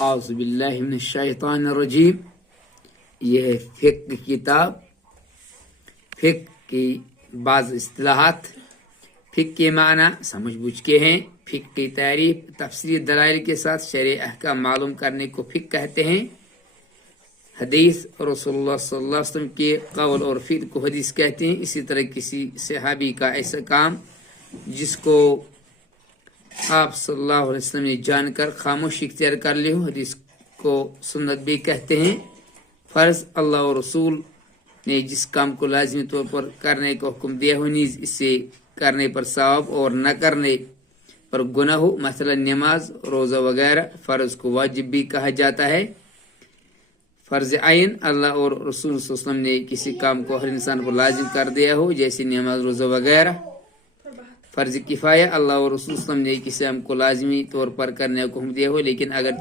اعوذ باللہ من الشیطان الرجیم. یہ ہے فقہ کی کتاب. فقہ کی بعض اصطلاحات. فقہ کے معنی سمجھ بوجھ کے ہیں. فقہ کی تعریف تفسیری دلائل کے ساتھ شرعی احکام معلوم کرنے کو فقہ کہتے ہیں. حدیث رسول اللہ صلی اللہ علیہ وسلم کے قول اور فعل کو حدیث کہتے ہیں. اسی طرح کسی صحابی کا ایسا کام جس کو آپ صلی اللہ علیہ وسلم نے جان کر خاموشی اختیار کر لی ہو، حدیث کو سنت بھی کہتے ہیں. فرض اللہ اور رسول نے جس کام کو لازمی طور پر کرنے کا حکم دیا ہو، نیز اسے کرنے پر ثواب اور نہ کرنے پر گناہ ہو، مثلا نماز، روزہ وغیرہ. فرض کو واجب بھی کہا جاتا ہے. فرض عین اللہ اور رسول صلی اللہ علیہ وسلم نے کسی کام کو ہر انسان پر لازم کر دیا ہو، جیسے نماز، روزہ وغیرہ. فرض کفایہ اللہ اور رسول صلی اللہ علیہ وسلم نے کسی کام کو لازمی طور پر کرنے کا حکم دیا ہو، لیکن اگر